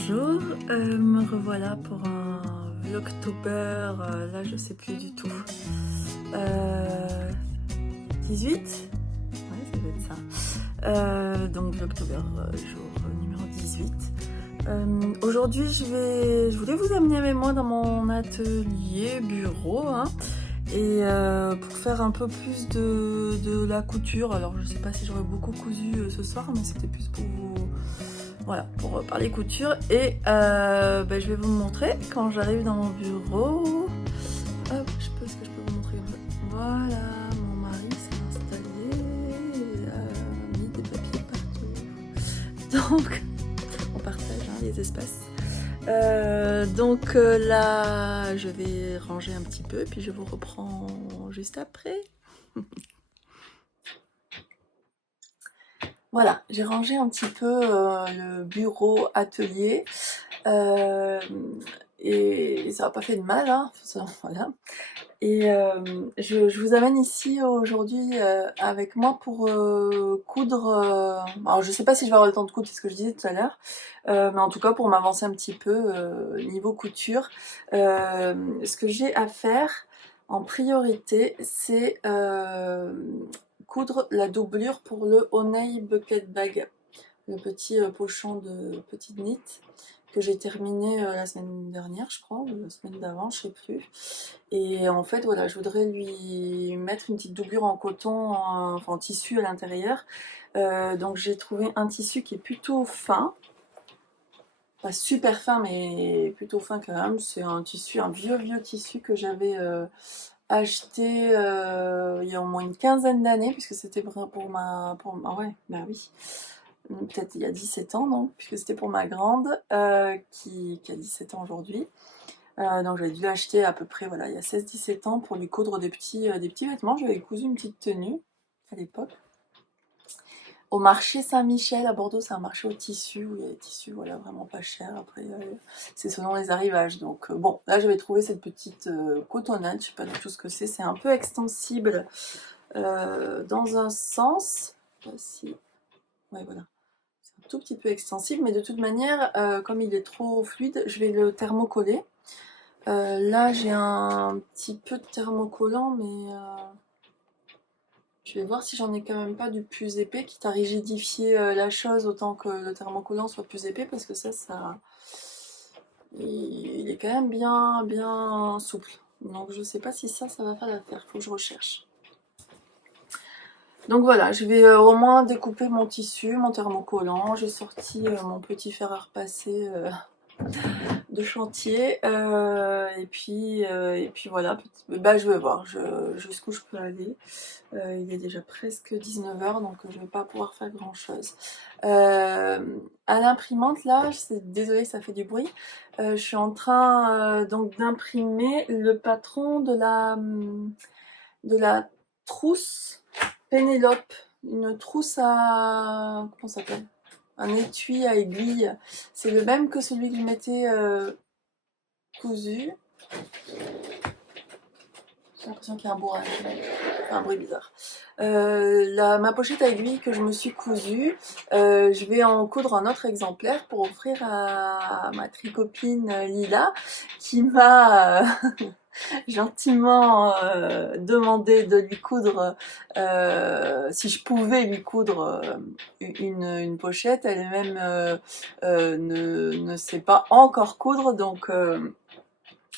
Bonjour, me revoilà pour un vlogtober, là je sais plus du tout. 18? Ouais, ça doit être ça. Donc vlogtober jour numéro 18. Aujourd'hui je voulais vous amener avec moi dans mon atelier bureau, hein, et pour faire un peu plus de la couture. Alors je sais pas si j'aurais beaucoup cousu ce soir, mais c'était plus pour vous... Voilà, pour parler couture. Et je vais vous montrer quand j'arrive dans mon bureau. Hop, est-ce que je peux vous montrer comme ça? Voilà, mon mari s'est installé, a mis des papiers partout. Donc, on partage les espaces. Là, je vais ranger un petit peu, puis je vous reprends juste après. Voilà, j'ai rangé un petit peu le bureau atelier et ça n'a pas fait de mal, hein, voilà. Et je vous amène ici aujourd'hui avec moi pour coudre. Alors je sais pas si je vais avoir le temps de coudre, c'est ce que je disais tout à l'heure, mais en tout cas pour m'avancer un petit peu niveau couture. Ce que j'ai à faire en priorité, c'est coudre la doublure pour le Honey Bucket Bag, le petit pochon de petite knit que j'ai terminé la semaine dernière, je crois, ou la semaine d'avant, je sais plus. Et en fait, voilà, je voudrais lui mettre une petite doublure en coton, enfin en tissu à l'intérieur. Donc j'ai trouvé un tissu qui est plutôt fin, pas super fin, mais plutôt fin quand même. C'est un tissu, un vieux tissu que j'avais acheté il y a au moins une quinzaine d'années, puisque c'était pour ma... Ah ouais, bah oui, peut-être il y a 17 ans, non, puisque c'était pour ma grande, qui a 17 ans aujourd'hui. Donc j'avais dû l'acheter à peu près, voilà, il y a 16-17 ans pour lui coudre des petits vêtements. J'avais cousu une petite tenue à l'époque. Au marché Saint-Michel à Bordeaux, c'est un marché au tissu où il y a des tissus, voilà, vraiment pas chers. Après, c'est selon les arrivages. Donc bon, là j'avais trouvé cette petite cotonnade, je sais pas du tout ce que c'est. C'est un peu extensible dans un sens. Je sais pas si... Ouais, voilà. C'est un tout petit peu extensible, mais de toute manière, comme il est trop fluide, je vais le thermocoller. Là j'ai un petit peu de thermocollant, mais je vais voir si j'en ai quand même pas du plus épais, quitte à rigidifier la chose autant que le thermocollant soit plus épais, parce que ça il est quand même bien souple. Donc je sais pas si ça va faire l'affaire, faut que je recherche. Donc voilà, je vais au moins découper mon tissu, mon thermocollant. J'ai sorti mon petit fer à repasser de chantier, et puis voilà, je vais voir jusqu'où je peux aller. Il est déjà presque 19 h, donc je vais pas pouvoir faire grand chose. À l'imprimante là, désolée, ça fait du bruit, je suis en train donc d'imprimer le patron de la trousse Pénélope, une trousse à... comment ça s'appelle? Un étui à aiguille. C'est le même que celui que je m'étais cousu. J'ai l'impression qu'il y a un bourrage, un bruit bizarre. Ma pochette à aiguille que je me suis cousue, je vais en coudre un autre exemplaire pour offrir à ma tricopine Lila, qui m'a gentiment demandé de lui coudre, si je pouvais lui coudre une pochette. Elle-même ne sait pas encore coudre, donc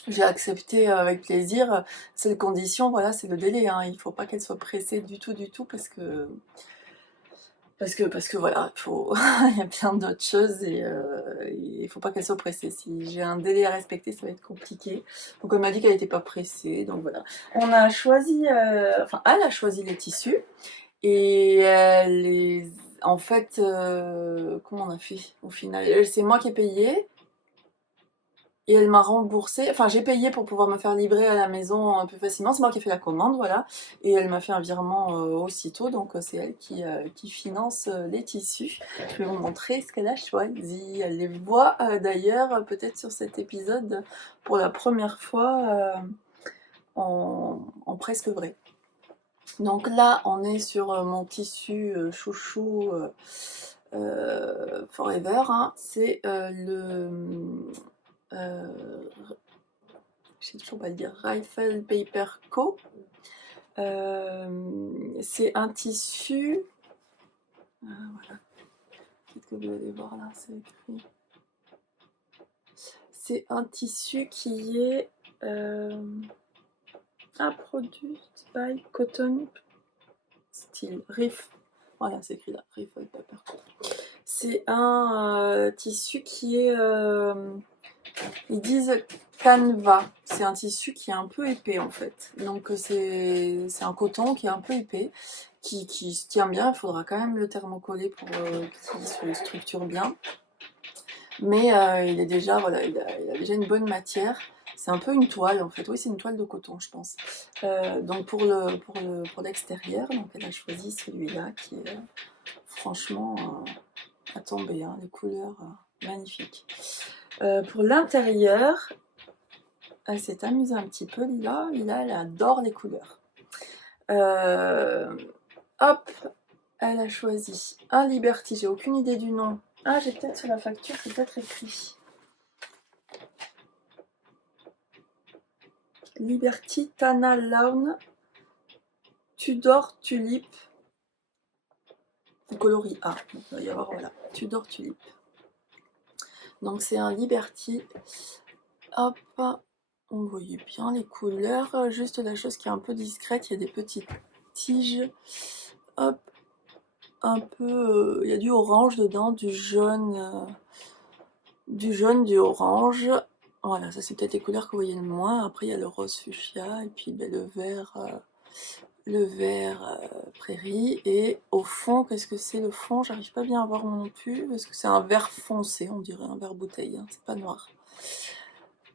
j'ai accepté avec plaisir. Cette condition, voilà, c'est le délai, hein. Il ne faut pas qu'elle soit pressée du tout, parce que voilà, il y a plein d'autres choses et il ne faut pas qu'elle soit pressée. Si j'ai un délai à respecter, ça va être compliqué. Donc on m'a dit qu'elle n'était pas pressée, donc voilà. On a choisi, elle a choisi les tissus et en fait, comment on a fait au final? C'est moi qui ai payé. Et elle m'a remboursé, enfin j'ai payé pour pouvoir me faire livrer à la maison un peu facilement, c'est moi qui ai fait la commande, voilà. Et elle m'a fait un virement aussitôt, donc c'est elle qui finance les tissus. Je vais vous montrer ce qu'elle a choisi. Elle les voit d'ailleurs peut-être sur cet épisode pour la première fois en presque vrai. Donc là on est sur mon tissu chouchou Forever, hein, c'est euh, je sais toujours pas le dire, Rifle Paper Co. C'est un tissu, voilà, peut-être que vous allez voir là, c'est écrit. C'est un tissu qui est produced by Cotton Steel. Voilà, c'est écrit là, Rifle Paper Co. C'est un tissu qui est, ils disent canva. C'est un tissu qui est un peu épais en fait. Donc c'est un coton qui est un peu épais, qui se tient bien. Il faudra quand même le thermocoller pour qu'il se structure bien. Mais il est déjà, voilà, il a déjà une bonne matière. C'est un peu une toile en fait. Oui, c'est une toile de coton, je pense. Donc pour l'extérieur, donc elle a choisi celui-là qui est franchement à tomber, hein, les couleurs magnifiques. Pour l'intérieur, elle s'est amusée un petit peu, Lila. Lila, elle adore les couleurs. Hop, elle a choisi un Liberty. J'ai aucune idée du nom. Ah, j'ai peut-être sur la facture, c'est peut-être écrit. Liberty Tana Lawn Tudor Tulip. Coloris A. Donc, il va y avoir, voilà, Tudor Tulip. Donc, c'est un Liberty. Hop, on voyait bien les couleurs. Juste la chose qui est un peu discrète, il y a des petites tiges. Hop, un peu, il y a du orange dedans, du jaune, du orange. Voilà, ça c'est peut-être les couleurs que vous voyez le moins. Après il y a le rose fuchsia et puis ben, le vert prairie. Et au fond, qu'est-ce que c'est le fond? J'arrive pas bien à voir non plus parce que c'est un vert foncé, on dirait un vert bouteille, hein, c'est pas noir.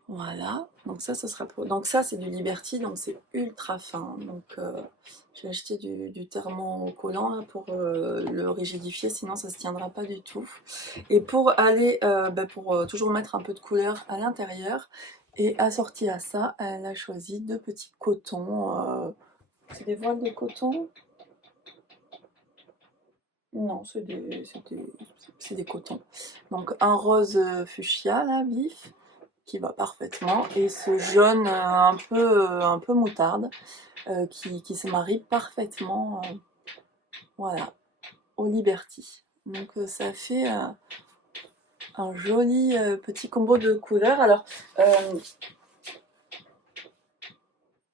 Voilà, donc ça, ce sera pour... Donc ça, c'est du Liberty, donc c'est ultra fin. Donc j'ai acheté du thermocollant là, pour le rigidifier, sinon ça se tiendra pas du tout. Et pour aller, pour toujours mettre un peu de couleur à l'intérieur, et assorti à ça, elle a choisi deux petits cotons. C'est des voiles de coton? Non, c'est des cotons. Donc un rose fuchsia là, vif, qui va parfaitement, et ce jaune un peu moutarde qui se marie parfaitement voilà, au Liberty. Donc ça fait un joli petit combo de couleurs. Alors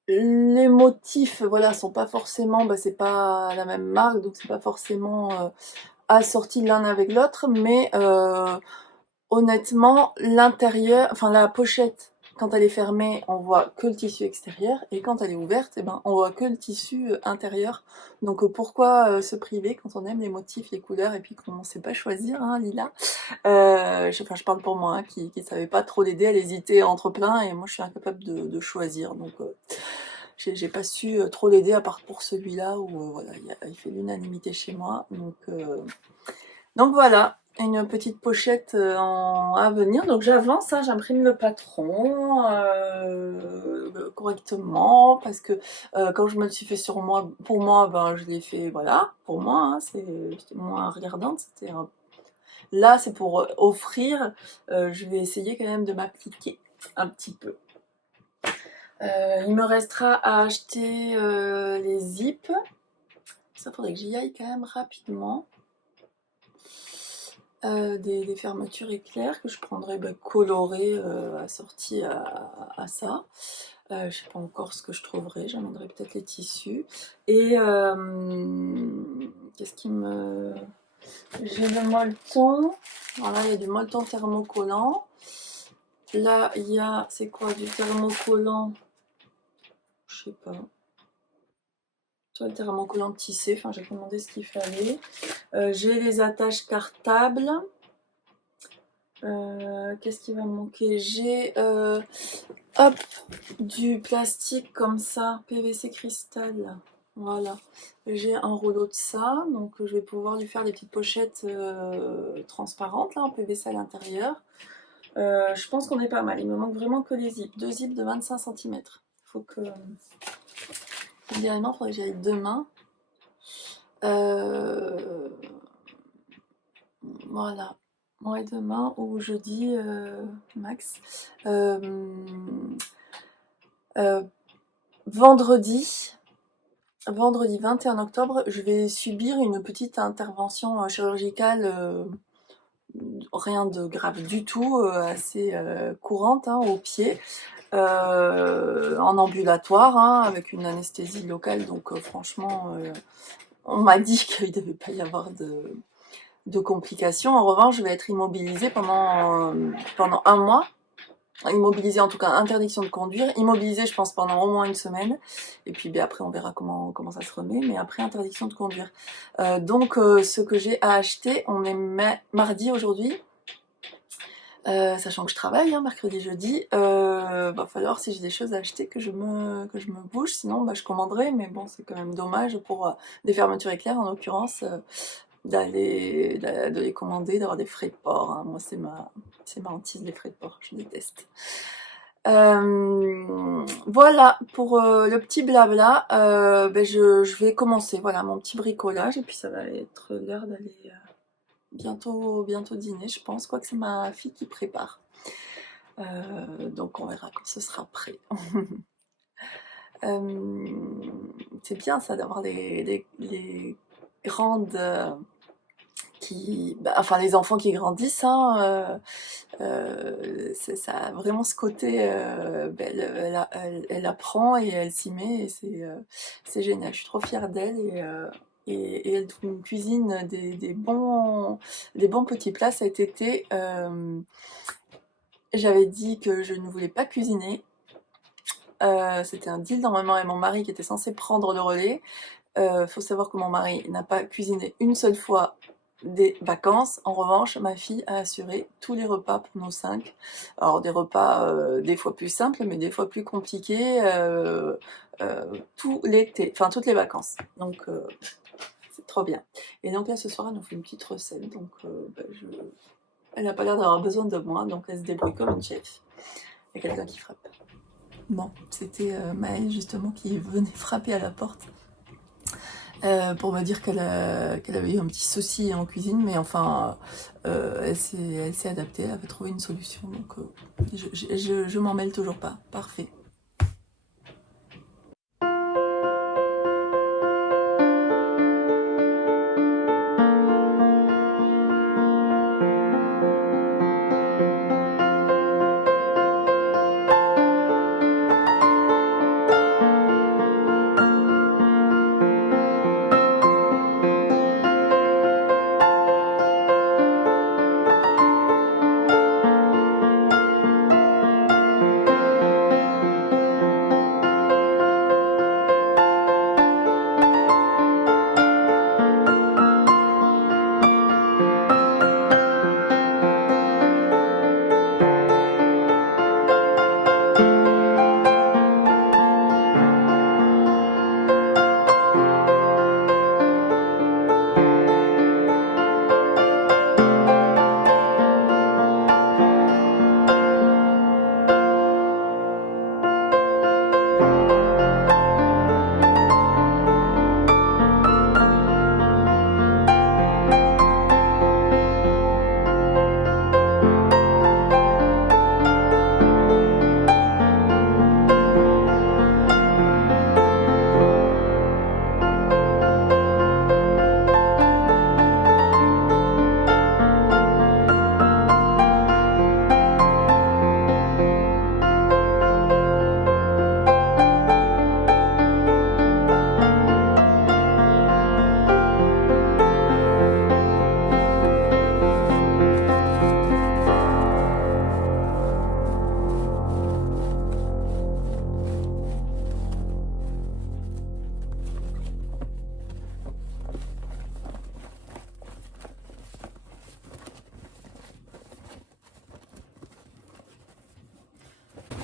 les motifs, voilà, sont pas forcément, c'est pas la même marque, donc c'est pas forcément assortis l'un avec l'autre, mais honnêtement, l'intérieur, enfin la pochette, quand elle est fermée, on voit que le tissu extérieur, et quand elle est ouverte, eh ben, on voit que le tissu intérieur. Donc pourquoi se priver quand on aime les motifs, les couleurs, et puis qu'on ne sait pas choisir, hein, Lila. Je parle pour moi, hein, qui ne savait pas trop l'aider, elle hésitait entre plein, et moi je suis incapable de choisir. Donc j'ai pas su trop l'aider, à part pour celui-là, où voilà, il fait l'unanimité chez moi. Donc voilà, une petite pochette à venir. Donc j'avance, hein, j'imprime le patron correctement parce que quand je me le suis fait pour moi, ben, je l'ai fait, voilà, pour moi, hein, j'étais moins regardante. Là, c'est pour offrir. Je vais essayer quand même de m'appliquer un petit peu. Il me restera à acheter les zips. Ça, faudrait que j'y aille quand même rapidement. Des fermetures éclairs que je prendrai colorées assorties à ça. Je sais pas encore ce que je trouverai, j'amènerai peut-être les tissus. Et qu'est-ce qui me... J'ai le molleton. Voilà, il y a du molleton thermocollant. Là, il y a, c'est quoi, du thermocollant? Je sais pas. Soit le thermocollant tissé, enfin j'ai commandé ce qu'il fallait. J'ai les attaches cartables. Qu'est-ce qui va me manquer? J'ai du plastique comme ça, PVC cristal. Voilà, j'ai un rouleau de ça, donc je vais pouvoir lui faire des petites pochettes transparentes là, en PVC à l'intérieur. Je pense qu'on est pas mal. Il me manque vraiment que les zips. Deux zips de 25 cm. Faut que. Idéalement, il faudrait que j'y aille demain. Voilà. Ouais, demain ou jeudi max. Euh, euh, vendredi, vendredi 21 octobre, je vais subir une petite intervention chirurgicale, rien de grave du tout, assez courante, hein, au pied, en ambulatoire, hein, avec une anesthésie locale. Donc franchement, on m'a dit qu'il ne devait pas y avoir de complications. En revanche, je vais être immobilisée pendant un mois. Immobilisée, en tout cas, interdiction de conduire. Immobilisée, je pense, pendant au moins une semaine. Et puis après, on verra comment ça se remet. Mais après, interdiction de conduire. Donc, ce que j'ai à acheter, on est mardi aujourd'hui. Sachant que je travaille, hein, mercredi, jeudi, va falloir, si j'ai des choses à acheter, que je me bouge. Sinon, je commanderai. Mais bon, c'est quand même dommage pour des fermetures éclairs, en l'occurrence. De les commander, d'avoir des frais de port, hein. Moi, c'est ma hantise, les frais de port, je déteste. Voilà pour le petit blabla. Je vais commencer, voilà, mon petit bricolage, et puis ça va être l'heure d'aller bientôt dîner, je pense, quoique c'est ma fille qui prépare. Donc on verra quand ce sera prêt. C'est bien ça d'avoir les grandes enfin les enfants qui grandissent, hein, ça a vraiment ce côté, elle apprend et elle s'y met, et c'est génial. Je suis trop fière d'elle, et elle nous cuisine des bons petits plats cet été. J'avais dit que je ne voulais pas cuisiner. C'était un deal dans ma main et mon mari qui était censé prendre le relais. Faut savoir que mon mari n'a pas cuisiné une seule fois des vacances. En revanche, ma fille a assuré tous les repas pour nos 5. Alors des repas des fois plus simples, mais des fois plus compliqués, tout l'été, enfin toutes les vacances. Donc c'est trop bien. Et donc là ce soir elle nous fait une petite recette. Donc elle n'a pas l'air d'avoir besoin de moi, donc elle se débrouille comme une chef. Il y a quelqu'un qui frappe. Bon, c'était Maëlle justement qui venait frapper à la porte. Pour me dire qu'elle avait eu un petit souci en cuisine, mais enfin, elle s'est adaptée, elle avait trouvé une solution, donc je m'en mêle toujours pas. Parfait.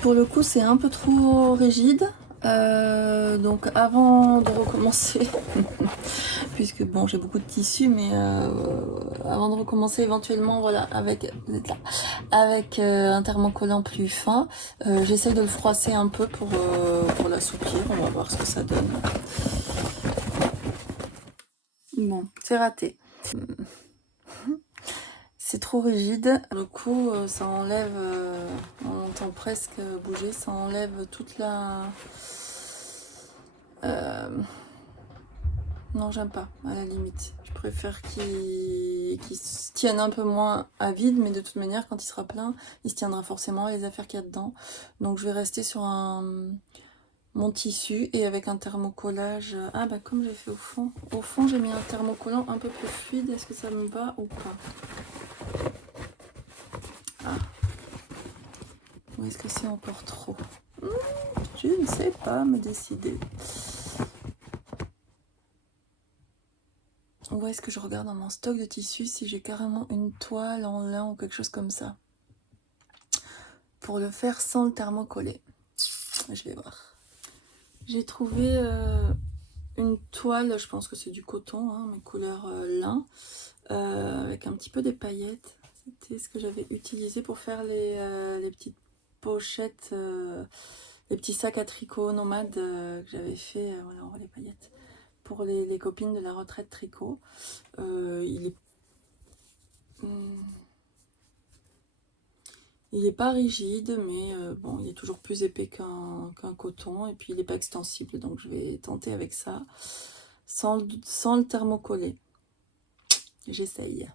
Pour le coup, c'est un peu trop rigide. Donc avant de recommencer, puisque bon, j'ai beaucoup de tissu, mais avant de recommencer éventuellement, voilà, avec un thermocollant plus fin, j'essaye de le froisser un peu pour l'assouplir. On va voir ce que ça donne. Bon, c'est raté. c'est trop rigide. Du coup, ça enlève, on entend presque bouger, ça enlève toute la... Non, j'aime pas, à la limite. Je préfère qu'il se tienne un peu moins à vide, mais de toute manière, quand il sera plein, il se tiendra forcément les affaires qu'il y a dedans. Donc je vais rester sur mon tissu et avec un thermocollage. Ah bah comme j'ai fait au fond. Au fond, j'ai mis un thermocollant un peu plus fluide. Est-ce que ça me va ou pas? Ah. Ou est-ce que c'est encore trop? Je ne sais pas me décider. Ou est-ce que je regarde dans mon stock de tissus si j'ai carrément une toile en lin ou quelque chose comme ça pour le faire sans le thermocoller. Je vais voir. J'ai trouvé une toile, je pense que c'est du coton, hein, mais couleur lin, avec un petit peu des paillettes. C'était ce que j'avais utilisé pour faire les petites pochettes, les petits sacs à tricot nomades que j'avais fait. Voilà, on voit les paillettes. Pour les copines de la retraite tricot. Il est pas rigide, mais bon, il est toujours plus épais qu'un coton, et puis il n'est pas extensible, donc je vais tenter avec ça, sans le thermocoller. J'essaye.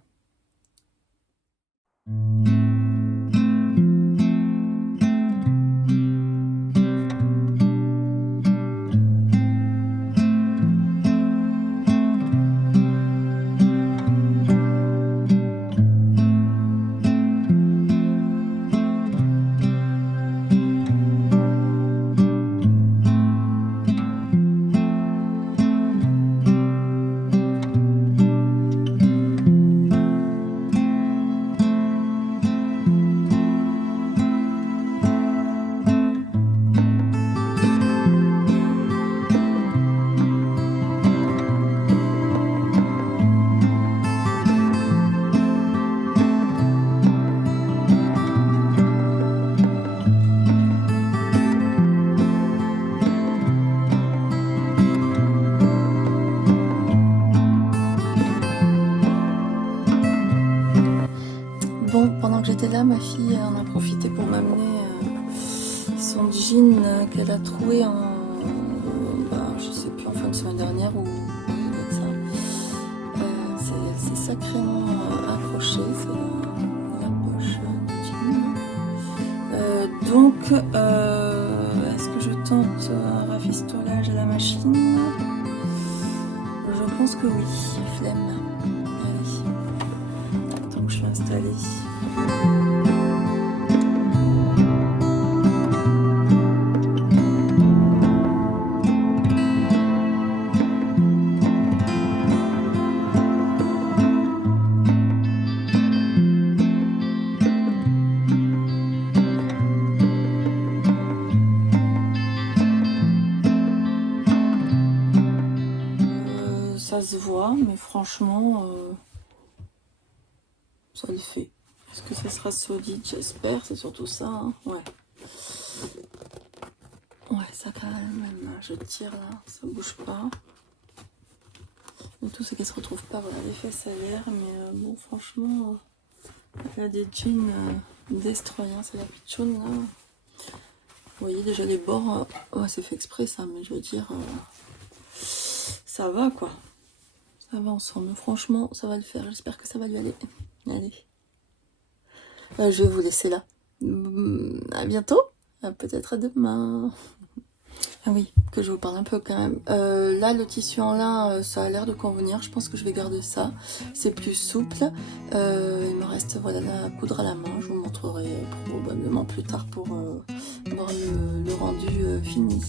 Bon, pendant que j'étais là, ma fille en a profité pour m'amener son jean qu'elle a troué je sais plus, en fin de semaine dernière ou ça. C'est sacrément accroché, c'est la poche du jean. Donc, est-ce que je tente un rafistolage à la machine? Je pense que oui, flemme. Allez, donc je suis installée. Ça se voit, mais franchement, ça le fait. Est-ce que ça sera solide? J'espère, c'est surtout ça. Hein. Ouais. Ouais, ça quand même, je tire là, ça bouge pas. Le tout, c'est qu'elle se retrouve pas, voilà, l'effet salaire, mais bon, franchement, elle a des jeans destroyants, c'est la pitchoune là. Vous voyez déjà les bords, ouais, c'est fait exprès ça, mais je veux dire, ça va quoi. Ça va ensemble, franchement, ça va le faire. J'espère que ça va lui aller. Allez. Je vais vous laisser là. À bientôt. Peut-être à demain. Ah oui, que je vous parle un peu quand même. Là, le tissu en lin, ça a l'air de convenir. Je pense que je vais garder ça. C'est plus souple. Il me reste voilà, à coudre à la main. Je vous montrerai probablement plus tard pour voir le rendu fini.